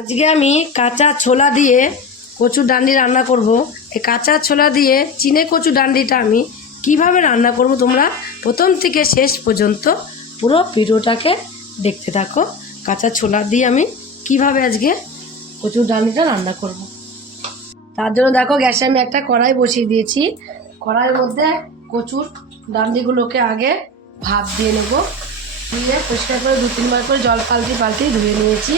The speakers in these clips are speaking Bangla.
আজকে আমি কাঁচা ছোলা দিয়ে কচুর ডান্ডি রান্না করব। এই কাঁচা ছোলা দিয়ে চিনে কচু ডান্ডিটা আমি কিভাবে রান্না করব তোমরা প্রথম থেকে শেষ পর্যন্ত পুরো ভিডিওটাকে দেখতে থাকো। কাঁচা ছোলা দিয়ে আমি কিভাবে আজকে কচুর ডান্ডিটা রান্না করব। তার জন্য দেখো গ্যাসে আমি একটা কড়াই বসিয়ে দিয়েছি। কড়াইয়ের মধ্যে কচুর ডান্ডিগুলোকে আগে ভাপ দিয়ে নেব। দিয়ে পরিষ্কার করে 2-3 বার করে জল পাল্টি ধুয়ে নিয়েছি।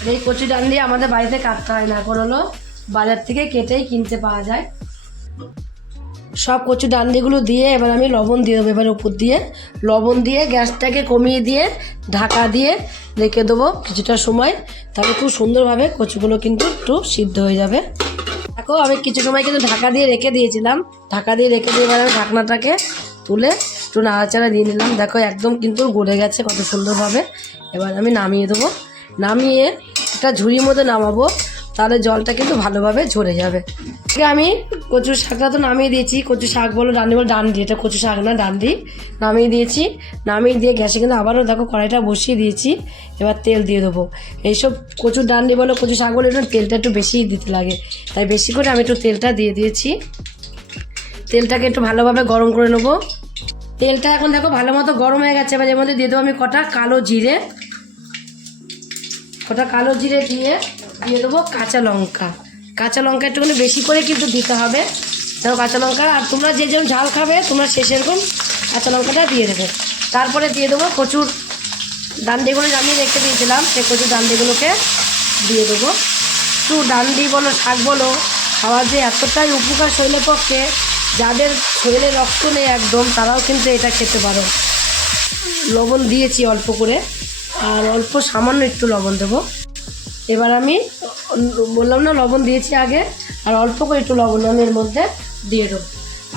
আর এই কচু ডান্ডি আমাদের বাড়িতে কাটতে হয় না, এখন হলো বাজার থেকে কেটেই কিনতে পাওয়া যায়। সব কচু ডান্ডিগুলো দিয়ে এবার আমি লবণ দিয়ে দেবো। এবার উপর দিয়ে লবণ দিয়ে গ্যাসটাকে কমিয়ে দিয়ে ঢাকা দিয়ে রেখে দেবো কিছুটা সময়, তাহলে খুব সুন্দরভাবে কচুগুলো কিন্তু একটু সিদ্ধ হয়ে যাবে। দেখো আমি কিছু সময় কিন্তু ঢাকা দিয়ে রেখে দিয়েছিলাম। ঢাকা দিয়ে রেখে দিয়ে এবার আমি ঢাকনাটাকে তুলে একটু নাড়াচাড়া দিয়ে নিলাম। দেখো একদম কিন্তু গলে গেছে কত সুন্দরভাবে। এবার আমি নামিয়ে দেবো। নামিয়ে একটা ঝুড়ির মধ্যে নামাবো, তাহলে জলটা কিন্তু ভালোভাবে ঝরে যাবে। আমি কচু শাকটা তো নামিয়ে দিয়েছি। কচু শাক বলো ডান্ডি বলো, ডান্ডি, এটা কচু শাক না ডান্ডি। নামিয়ে দিয়েছি। নামিয়ে দিয়ে গ্যাসে কিন্তু আবারও দেখো কড়াইটা বসিয়ে দিয়েছি। এবার তেল দিয়ে দেবো। এইসব কচু ডান্ডি বলো কচু শাক বলো এটা তেলটা একটু বেশিই দিতে লাগে, তাই বেশি করে আমি একটু তেলটা দিয়ে দিয়েছি। তেলটাকে একটু ভালোভাবে গরম করে নেবো। তেলটা এখন দেখো ভালো মতো গরম হয়ে গেছে। এবার এর মধ্যে দিয়ে দেবো আমি কটা কালো জিরে দিয়ে দেবো কাঁচা লঙ্কা। কাঁচা লঙ্কা একটুখানি বেশি করে কিন্তু দিতে হবে। দেখো কাঁচা লঙ্কা, আর তোমরা যে যেরকম ঝাল খাবে তোমরা সেরকম কাঁচা লঙ্কাটা দিয়ে দেবে। তারপরে দিয়ে দেবো কচুর ডান্ডিগুলো নামিয়ে রেখে দিয়েছিলাম, সেই কচুর ডান্ডিগুলোকে দিয়ে দেবো। একটু ডান্ডি বলো শাক বলো খাওয়া যে এতটাই উপকার শরীরের পক্ষে, যাদের শরীরে রক্ত নেই একদম, তারাও কিন্তু এটা খেতে পারো। লবণ দিয়েছি অল্প করে, আর অল্প সামান্য একটু লবণ দেবো। এবার আমি বললাম না লবণ দিয়েছি আগে, আর অল্প করে একটু লবণ আমি এর মধ্যে দিয়ে দেবো।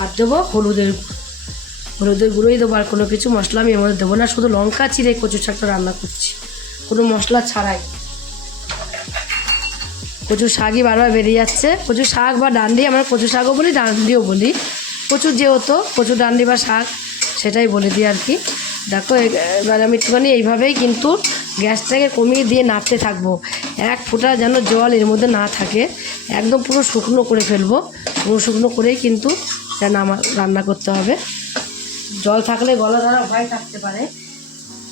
আর দেবো হলুদের গুঁড়োই দেবো। আর কোনো কিছু মশলা আমি এর মধ্যে দেবো না, শুধু লঙ্কা চিরে কচু শাকটা রান্না করছি, কোনো মশলা ছাড়াই। কচু শাকই বারবার বেরিয়ে যাচ্ছে। কচু শাক বা ডান্ডি, আমরা কচু শাকও বলি ডান্ডিও বলি। কচুর যেহেতু কচু ডান্ডি বা শাক সেটাই বলে দিই আর কি। দেখো এবার আমি একটুখানি এইভাবেই কিন্তু গ্যাসটাকে কমিয়ে দিয়ে নাড়তে থাকবো। এক ফোঁটা যেন জল এর মধ্যে না থাকে, একদম পুরো শুকনো করে ফেলবো। শুকনো করেই কিন্তু রান্না করতে হবে। জল থাকলে গলা ধরা ভয় থাকতে পারে,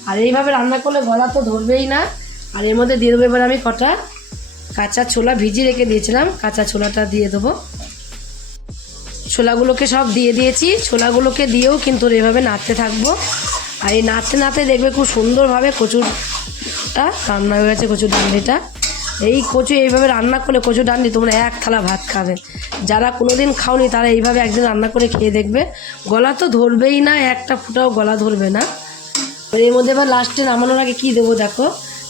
আর এইভাবে রান্না করলে গলা তো ধরবেই না। আর এর মধ্যে দিয়ে দেবো এবার আমি কটা কাঁচা ছোলা ভিজিয়ে রেখে দিয়েছিলাম, কাঁচা ছোলাটা দিয়ে দেবো। ছোলাগুলোকে সব দিয়ে দিয়েছি। ছোলাগুলোকে দিয়েও কিন্তু এইভাবে নাড়তে থাকবো। আর এই নাড়তে দেখবে খুব সুন্দরভাবে কচুটা রান্না হয়ে গেছে। কচুর ডান্ডিটা, এই কচু এইভাবে রান্না করলে কচুর ডান্ডি তোমরা এক থালা ভাত খাবে। যারা কোনোদিন খাওনি তারা এইভাবে একদিন রান্না করে খেয়ে দেখবে, গলা তো ধরবেই না, একটা ফোঁটাও গলা ধরবে না। এর মধ্যে এবার লাস্টে নামানোর আগে কী দেবো দেখো,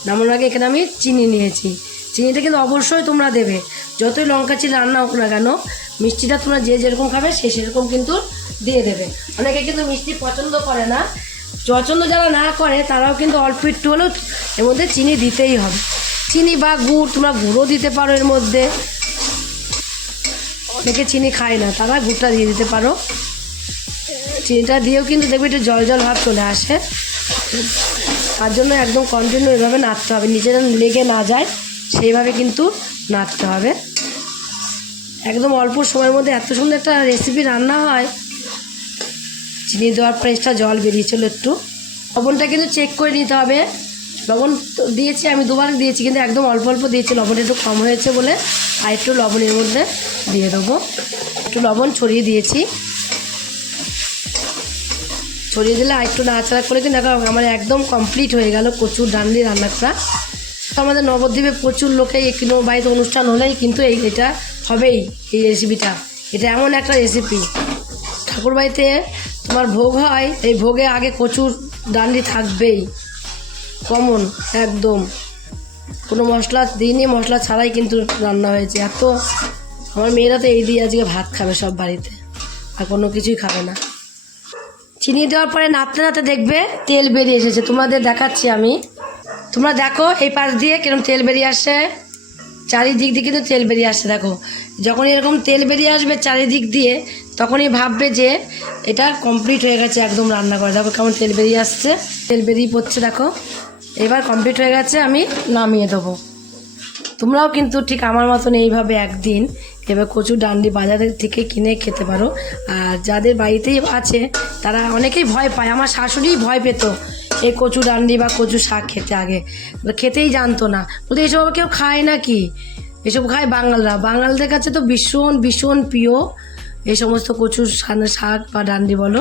নামানোর আগে এখানে আমি চিনি নিয়েছি। চিনিটা কিন্তু অবশ্যই তোমরা দেবে, যতই লঙ্কা চিনি রান্না হোক না কেন। মিষ্টিটা তোমরা যে যেরকম খাবে সেরকম কিন্তু দিয়ে দেবে। অনেকে কিন্তু মিষ্টি পছন্দ করে না, পছন্দ যারা না করে তারাও কিন্তু অল্প একটু হলেও এর মধ্যে চিনি দিতেই হবে। চিনি বা গুড়, তোমরা গুঁড়ো দিতে পারো এর মধ্যে। অনেকে চিনি খায় না, তারা গুড়টা দিয়ে দিতে পারো। চিনিটা দিয়েও কিন্তু দেখবে একটু জল জল ভাব চলে আসে। তার জন্য একদম কন্টিনিউ এভাবে নাড়তে হবে, নিচে যেন লেগে না যায় সেইভাবে কিন্তু নাড়তে হবে। একদম অল্প সময়ের মধ্যে এত সুন্দর একটা রেসিপি রান্না হয়। চিনি দেওয়ার পর এক্সট্রা জল বেরিয়েছিল একটু। লবণটা কিন্তু চেক করে নিতে হবে। লবণ দিয়েছি আমি 2বার দিয়েছি, কিন্তু একদম অল্প অল্প দিয়েছি। লবণটা একটু কম হয়েছে বলে আর একটু লবণের মধ্যে দিয়ে দেবো। একটু লবণ ছড়িয়ে দিয়েছি। ছড়িয়ে দিলে আর একটু নাড়াচাড়া করে কিন্তু দেখো আমার একদম কমপ্লিট হয়ে গেল কচুর ডান্ডি রান্নাটা। আমাদের নবদ্বীপে প্রচুর লোকে কোনো বাড়িতে অনুষ্ঠান হলেই কিন্তু এটা হবেই, এই রেসিপিটা। এটা এমন একটা রেসিপি, ঠাকুর বাড়িতে তোমার ভোগ হয়, এই ভোগে আগে কচুর ডান্ডি থাকবেই, কমন একদম। কোনো মশলা দিইনি, মশলা ছাড়াই কিন্তু রান্না হয়েছে। এত আমার মেয়েরা তো এই দিয়ে আজকে ভাত খাবে সব বাড়িতে, আর কোনো কিছুই খাবে না। চিনি দেওয়ার পরে নাড়তে দেখবে তেল বেরিয়ে এসেছে। তোমাদের দেখাচ্ছি আমি, তোমরা দেখো এই পাশ দিয়ে কিরকম তেল বেরিয়ে আসে, চারিদিক দিয়ে কিন্তু তেল বেরিয়ে আসছে। দেখো যখন এরকম তেল বেরিয়ে আসবে চারিদিক দিয়ে, তখনই ভাববে যে এটা কমপ্লিট হয়ে গেছে একদম রান্না করে। দেখো কেমন তেল বেরিয়ে আসছে, তেল বেরিয়ে পড়ছে। দেখো এবার কমপ্লিট হয়ে গেছে, আমি নামিয়ে দেবো। তোমরাও কিন্তু ঠিক আমার মতন এইভাবে একদিন এবার কচুর ডান্ডি বাজারের থেকে কিনে খেতে পারো। আর যাদের বাড়িতেই আছে তারা অনেকেই ভয় পায়, আমার শাশুড়ি ভয় পেত এই কচু ডান্ডি বা কচু শাক খেতে, আগে খেতেই জানতো না, বলতে এইসব কেউ খায় না কি, এসব খায় বাঙালরা, বাঙালদের কাছে তো ভীষণ ভীষণ প্রিয় এই সমস্ত কচুর শাক বা ডান্ডি বলো,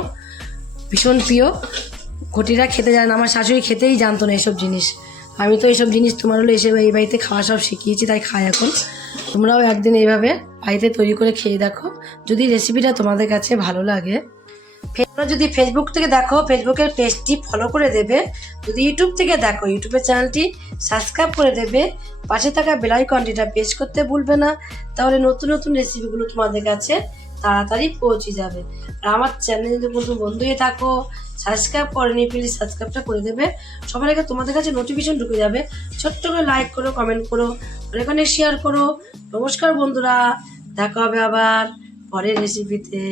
ভীষণ প্রিয়। ঘটিরা খেতে জানে না, আমার শাশুড়ি খেতেই জানতো না এইসব জিনিস। আমি তো এইসব জিনিস তোমার হলো এসে এই বাড়িতে খাওয়া সব শিখিয়েছি, তাই খাই এখন। তোমরাও একদিন এইভাবে বাড়িতে তৈরি করে খেয়ে দেখো, যদি রেসিপিটা তোমাদের কাছে ভালো লাগে। তোমরা যদি ফেসবুক থেকে দেখো, ফেসবুকের পেজটি ফলো করে দেবে। যদি ইউটিউব থেকে দেখো, ইউটিউবের চ্যানেলটি সাবস্ক্রাইব করে দেবে। পাশে থাকা বেল আইকনটিটা প্রেস করতে ভুলবে না, তাহলে নতুন নতুন রেসিপিগুলো তোমাদের কাছে তাড়াতাড়ি পৌঁছে যাবে। আর আমার চ্যানেল যদি নতুন বন্ধু হয়ে থাকো, সাবস্ক্রাইব করেনি, প্লিজ সাবস্ক্রাইবটা করে দেবে। সবার আগে তোমাদের কাছে নোটিফিকেশন ঢুকে যাবে। ছোট্ট করে লাইক করো, কমেন্ট করো, আর এখানে শেয়ার করো। নমস্কার বন্ধুরা, দেখা হবে আবার পরের রেসিপিতে।